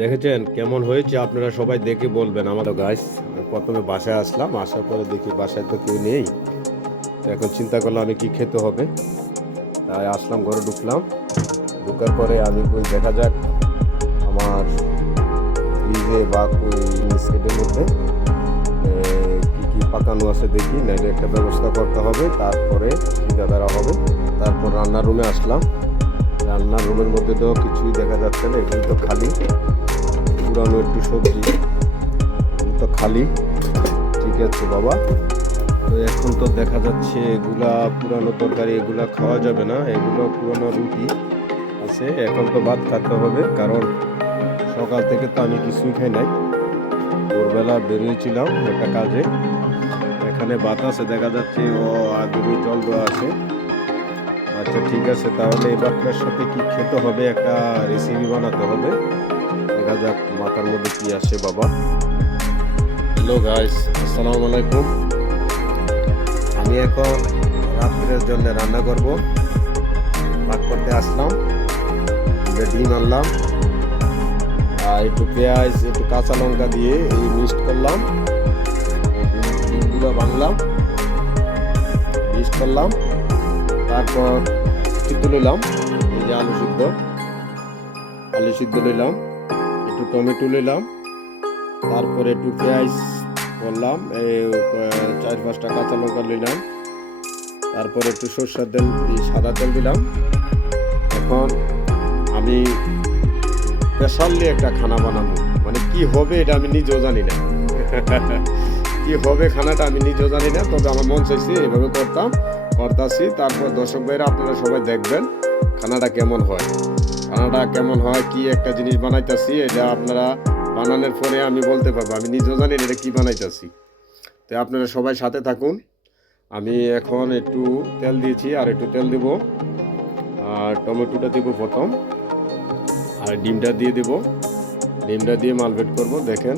দেখেছেন কেমন হয়েছে? আপনারা সবাই দেখে বলবেন। আমার গাইস প্রথমে বাসায় আসলাম, আসার পরে দেখি বাসায় তো কেউ নেই। তো এখন চিন্তা করলাম আমি কি খেতে হবে, তাই আসলাম, ঘরে ঢুকলাম। ঢুকার পরে আমি কই দেখা যাক আমার ফ্রিজে বা কই স্কেটের মধ্যে কি কি পাকানো আছে দেখি, নাইলে একটা ব্যবস্থা করতে হবে। তারপরে চিন্তাধারা হবে। তারপর রান্নার রুমে আসলাম। রান্নার রুমের মধ্যে তো কিছুই দেখা যাচ্ছে না, এগুলো তো খালি। পুরানো একটু সবজি, এগুলো তো খালি। ঠিক আছে বাবা। তো এখন তো দেখা যাচ্ছে এগুলা পুরানো তরকারি, এগুলা খাওয়া যাবে না। এগুলো পুরানো রুটি আছে, এখন তো ভাত খেতে হবে, কারণ সকাল থেকে তো আমি কিছুই খাই নাই। ভোরবেলা বেরিয়েছিলাম একটা কাজে, এখানে ভাত আছে দেখা যাচ্ছে, ও আগে জল দেওয়া আছে। আচ্ছা ঠিক আছে, তাহলে এই ভাতটার সাথে কি খেতে হবে, একটা রেসিপি বানাতে হবে। দেখা যাক মাথার মধ্যে কি আসে বাবা। হ্যালো গাইস, আসসালামু আলাইকুম। আমি এখন রাত্রের জন্য রান্না করব। ভাত করতে আসলাম, ডিম আনলাম, আর একটু পেঁয়াজ, একটু কাঁচা লঙ্কা দিয়ে এই মিক্সড করলাম। ডিমগুলো বানলাম, মিক্সড করলাম। তারপর সিদ্ধ নিলাম, এই যে আলু সিদ্ধ নিলাম, একটু টমেটো নিলাম। তারপরে একটু পেঁয়াজ করলাম, এই 4-5টা কাঁচা লঙ্কা নিলাম। তারপরে একটু সরষের তেল, সাদা তেল দিলাম। এখন আমি স্পেশালি একটা খানা বানাবো, মানে কি হবে এটা আমি নিজেও জানি না। কি হবে খানাটা আমি নিজেও জানি না, তবে আমার মন চাইছে এভাবে করতাছি। তারপর দর্শক ভাইরা আপনারা সবাই দেখবেন খানাটা কেমন হয়, কি একটা জিনিস বানাইতাছি, এটা আপনারা বানানোর পরে আমি বলতে পারবো। আমি নিজেও জানি না এটা কি বানাইতাছি। তো আপনারা সবাই সাথে থাকুন। আমি এখন একটু তেল দিয়েছি, আর একটু তেল দিব, আর টমেটোটা দিব প্রথম, আর ডিমটা দিয়ে দেব। ডিমটা দিয়ে মালবেট করব। দেখেন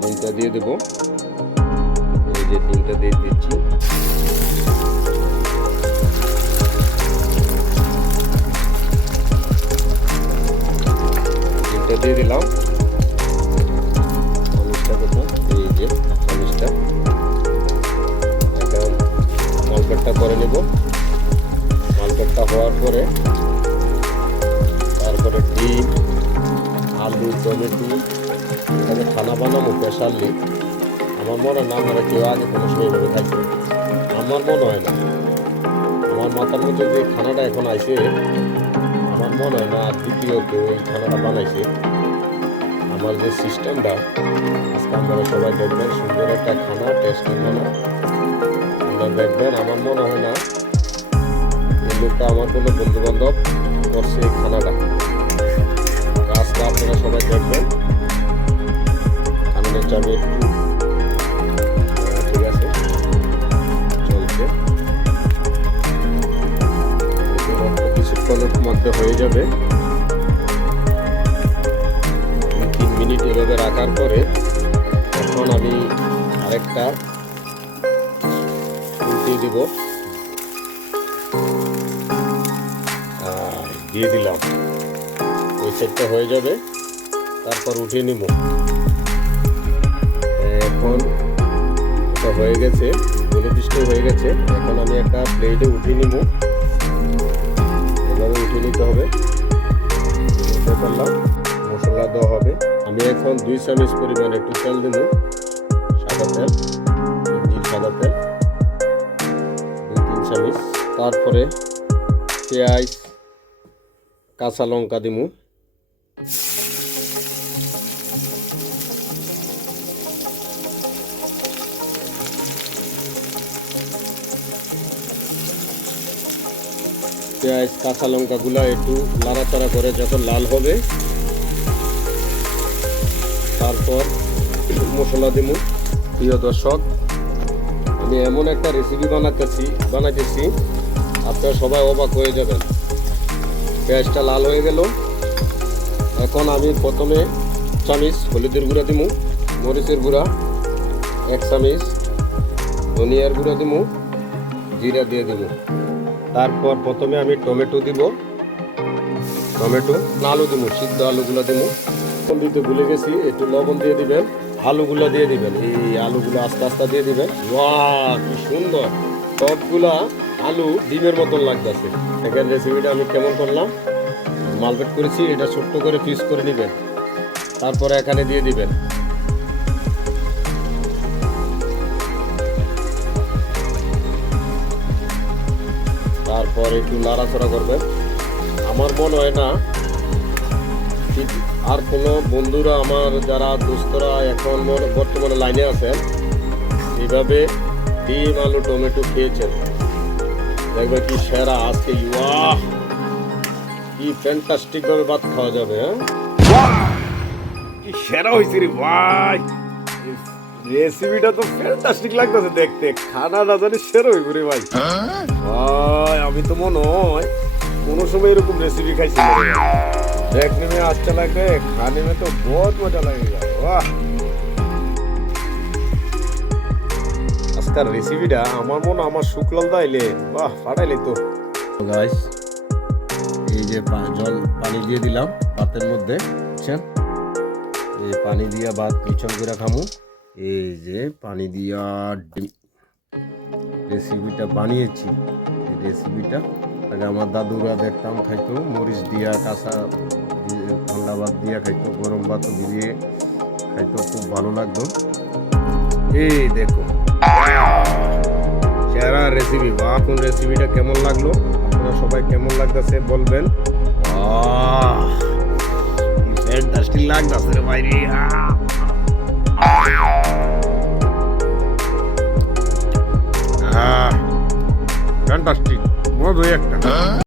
ডিমটা দিয়ে দেব, এই যে ডিমটা দিয়ে দিচ্ছি। ডিমটা দিয়ে দিলাম। চামচটা কোথায়? এই যে চামচটা। এখন মালবেটটা করে নেব। মালবেটটা হওয়ার পরে তারপরে ডিম, আলু, টমেটো, এখানে খানা বানাবো স্পেশালি। আমার মনে হয় না আপনারা কেউ আগে কোনো সময় এভাবে থাকবে, আমার মনে হয় না। আমার মাথার মধ্যে যে খানাটা এখন আইছে, আমার মনে হয় না আর দ্বিতীয় কেউ এই খানাটা বানাইছে। আমার যে সিস্টেমটা আজকে আপনারা সবাই দেখবেন, সুন্দর একটা খানা, টেস্টি খানা আপনারা দেখবেন। আমার মনে হয় না এই লোকটা আমার কোনো বন্ধু বান্ধব করছে এই খানাটা। আজকে আপনারা সবাই দেখবেন খানাটা চাবি একটু, ঠিক আছে, চলছে। কিছুক্ষণের মধ্যে হয়ে যাবে। 3 মিনিট এভাবে রাখার পরে এখন আমি আরেকটা উল্টিয়ে দিব, দিয়ে দিলাম। ওই সেটটা হয়ে যাবে, তারপর উঠিয়ে নিব। এখন এটা হয়ে গেছে, গোলপিষ্ট হয়ে গেছে। এখন আমি একটা প্লেটে উঠিয়ে নিব, এভাবে উঠিয়ে নিতে হবে। করলাম, মশলা দেওয়া হবে। আমি এখন 2 চামচ পরিমাণ একটু তেল দেব, সাদা তেল, সাদা তেল 2-3 চামচ। তারপরে পেঁয়াজ, কাঁচা লঙ্কা দিব, পেঁয়াজ কাঁচা লঙ্কাগুলো একটু নাড়াচাড়া করে যখন লাল হবে, তারপর মশলা দেব। প্রিয় দর্শক, আমি এমন একটা রেসিপি বানাইতেছি আপনারা সবাই অবাক হয়ে যাবেন। পেঁয়াজটা লাল হয়ে গেল। এখন আমি প্রথমে চামচ হলুদের গুঁড়া দিব, মরিচের গুঁড়া 1 চামচ, ধনিয়ার গুঁড়া দিব, জিরা দিয়ে দেব। তারপর প্রথমে আমি টমেটো দিব, আলু দিব, সিদ্ধ আলুগুলো দিব, লবণ দিতে ভুলে গেছি, একটু লবণ দিয়ে দিবেন। আলুগুলো দিয়ে দিবেন, এই আলুগুলো আস্তে আস্তে দিয়ে দিবেন। ওয়াও কি সুন্দর, সবগুলা আলু ডিমের মতন লাগতেছে। এখানে রেসিপিটা আমি কেমন করলাম, মালপেট করেছি, এটা ছোট্ট করে পিস করে নেবেন, তারপরে এখানে দিয়ে দিবেন। তারপর একটু নাড়াচাড়া করবেন। আমার মনে হয় না আর কোনো বন্ধুরা আমার যারা দোস্তরা এখন বর্তমানে লাইনে আছেন এইভাবে ডিম আলু টমেটো খেয়েছেন, দেখবে কি সেরা আজকে। ওয়াহ কি ফ্যান্টাস্টিক ভাবে ভাত খাওয়া যাবে। হ্যাঁ কি সেরা হয়েছে রে ভাই, রেসিপিটা তো ফ্যান্টাস্টিক লাগতেছে দেখতে, খানা না জানি সেরা হইব রে ভাই। ভাই আমি তো মনে হয় কোনো সময় এরকম রেসিপি খাইছি না। देखने में अच्छा लगे, खाने में तो बहुत मजा लगेगा। वाह আজকের রেসিপিটা আমার মনে আমার শুক্লাল দাইলে বাহ ফাটাইলে তো। গাইস এই যে পানি দিয়ে দিলাম ভাতের মধ্যে, বুঝছেন, এই পানি দিয়া ভাত পিছন করে খামু। এই যে পানি দিয়া রেসিপিটা বানিয়েছি, এই রেসিপিটা আগে আমার দাদুরা দেখতাম খাইতো, মরিচ দিয়া কাঁচা ঠান্ডা ভাত দিয়া খাইতো, গরম ভাত ভিজিয়ে খাইতো, খুব ভালো লাগতো। এই দেখো সেরা রেসিপি। বা কোন রেসিপিটা কেমন লাগলো, আপনারা সবাই কেমন লাগতেছে বলবেন। ফ্যান্টাস্টিক লাগতেছে রে ভাই রে। ফ্যান্টাস্টিক মজা একটা।